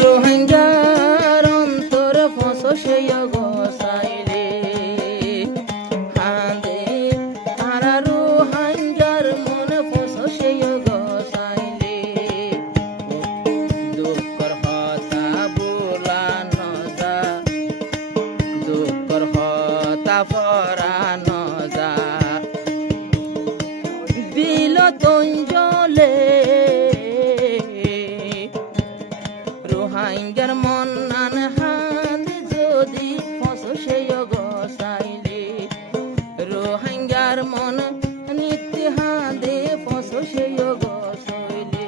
রোহিঙ্গার অন্তর ফসো সেই গোসাইলে হাঁদে তারা রোহিঙ্গার মন ফসো সেই গোসাইলে দুঃখর হতা বুলানো যা দুঃখর হতা ফরানো যা দিল তঞ্জলে রোহিঙ্গার মন নান হাত যদি ফসো সেই গোসাইলে রোহিঙ্গার মন নিত্য হাতে ফসো সেই গোসাইলে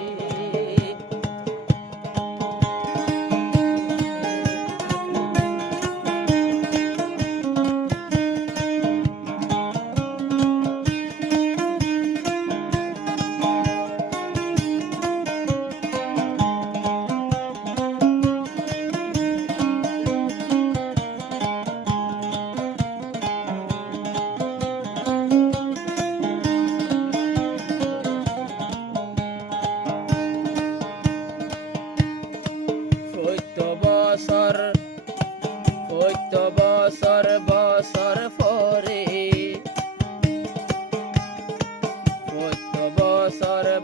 বছর পরে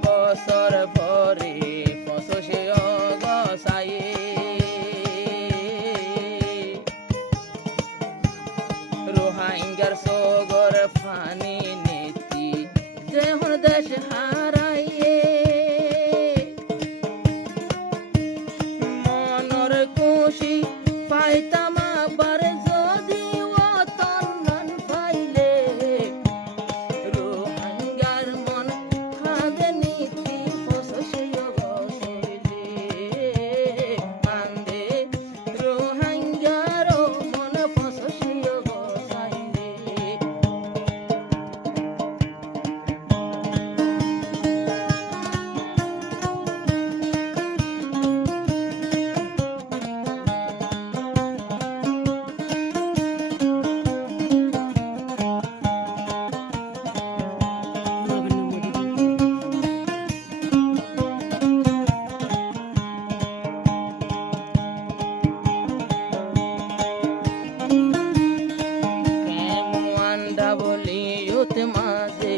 বছর পরে ফসো সেই গোসাইয়ে রোহিঙ্গার সগর ফানি নীতি যেহন দেশ হারাইয়ে মনর খুশি পাইতাম আবার যদি ওতন নন পাইলে রোহিঙ্গার মন হাতে নীতি ফসো সেই গোসাইলে কান্দে রোহিঙ্গার মন ফসো সেই গোসাইলে মাঝে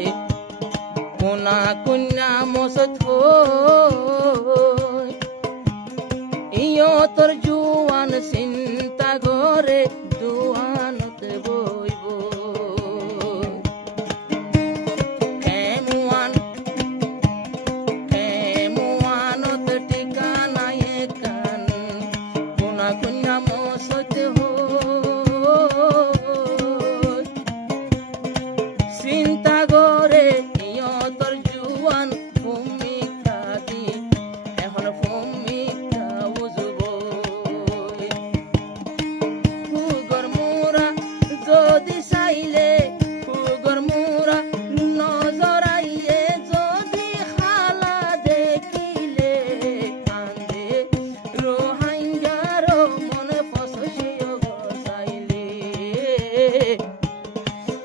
কোনা কুন্যা মসত ইয় তোর জুয়ান চিন্তা করে দুয়ানতে বইব কেমুয়ানত ঠিকানায় কান কোনা কুন্যা মসত চিন্তা করে তোর জুয়ান ভূমিকা দি এখন ভূমিকা বুঝব ফুগর মোরা যদি চাইলে ফুগর মোরা নজরাইয়ে যদি খালা দেখিলে কান্দে রোহিঙ্গার মনে ফসো সেই গোসাইলে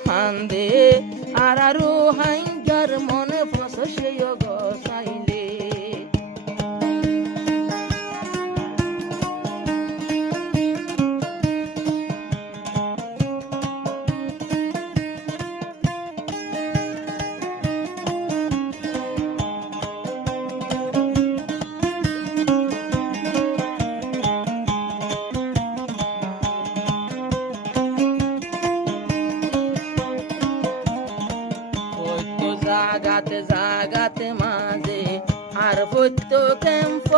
কান্দে আর রোহিঙ্গার মনে ফসো সেই গোসাইলে জাগাতে মাঝে আর বৈত্য ক্যাম্প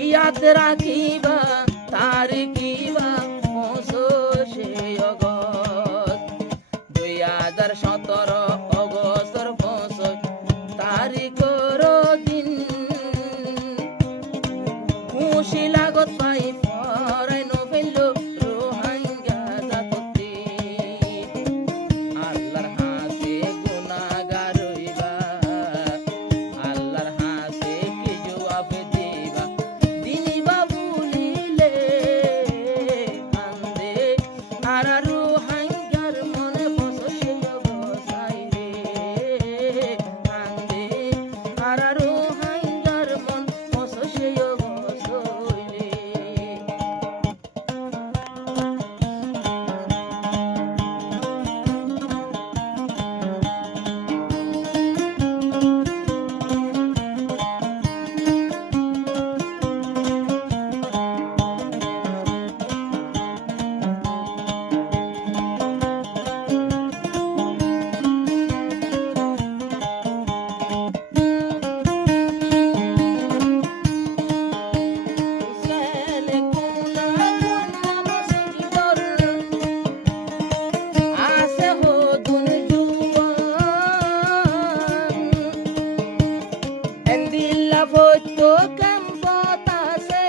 ইয়াদ রাখিবা তার কিবা ফসো সেই অগস্ট 2017 অগস্টর ফসো তারিখর দিন খুশি লাগত পাই ফরাই নভেল রোহিঙ্গা জাততে আল্লাহর হাসে গুনাহগার হইবা আল্লাহর হাসে কি জবাব দিবা দিনিবা ভুলিলে কান্দে আর রোহিঙ্গার মনে ফসো সেই গোসাইলে কান্দে আর ফৈত্য কেম্পত আছে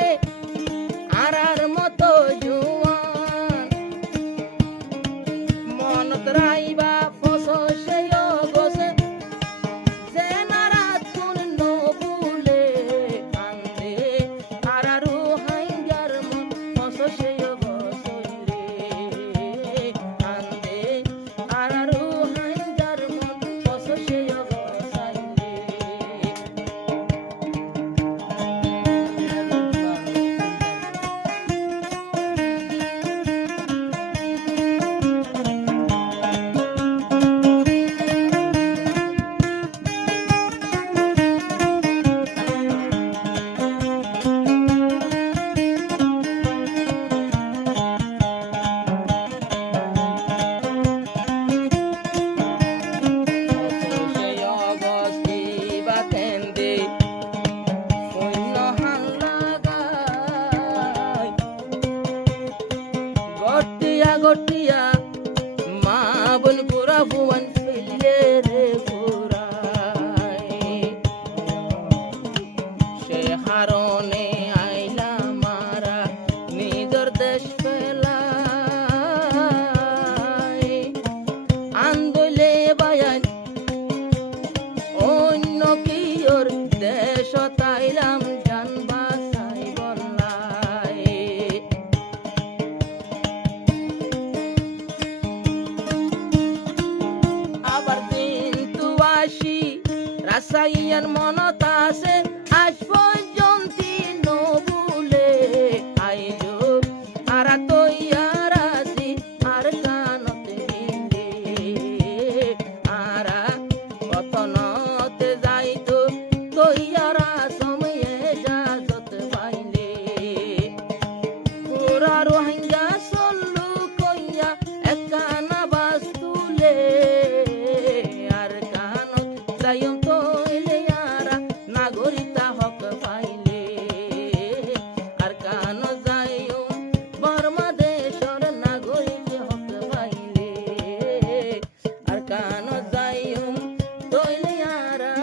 আরার মতো জুয়ান মনত রাইবা ফসে গছে যে নারা তুন নবুলে কান্দে আরারু হাইঙ্গার মন ফসে গছে রে কান্দে আরারু হাইঙ্গার মন ফসে গছে রে গটিয়া মা বোন পুরা ভুবন ফেলে রে পুরাই সে হারনে আইলা মারা নিজর দেশ ফেলাই আন্দোলে বায়ান অন্য কি ওর দেশ তাইলাম জান বাসাই বললাই আবার কিন্তু আসি রাসাইয়ার মনত আছে আজ পর্যন্ত নবুলে আইজো আরা তৈয়ার আছি আর কানতে হিন্দে আরা কতনতে যাইতো তৈয়ারা সময়ে যাজত পাইলে পুরা রোহিঙ্গা সল্লু কইয়া একানা বাস্তুলে আর কানত যাইম তৈলে আরা নাগরিকতা হক পাইলে আর কান যাইম বর্মা দেশর নাগরিক হক পাইলে আর কান যাইম তৈলে আরা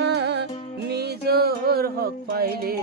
নিজর হক পাইলে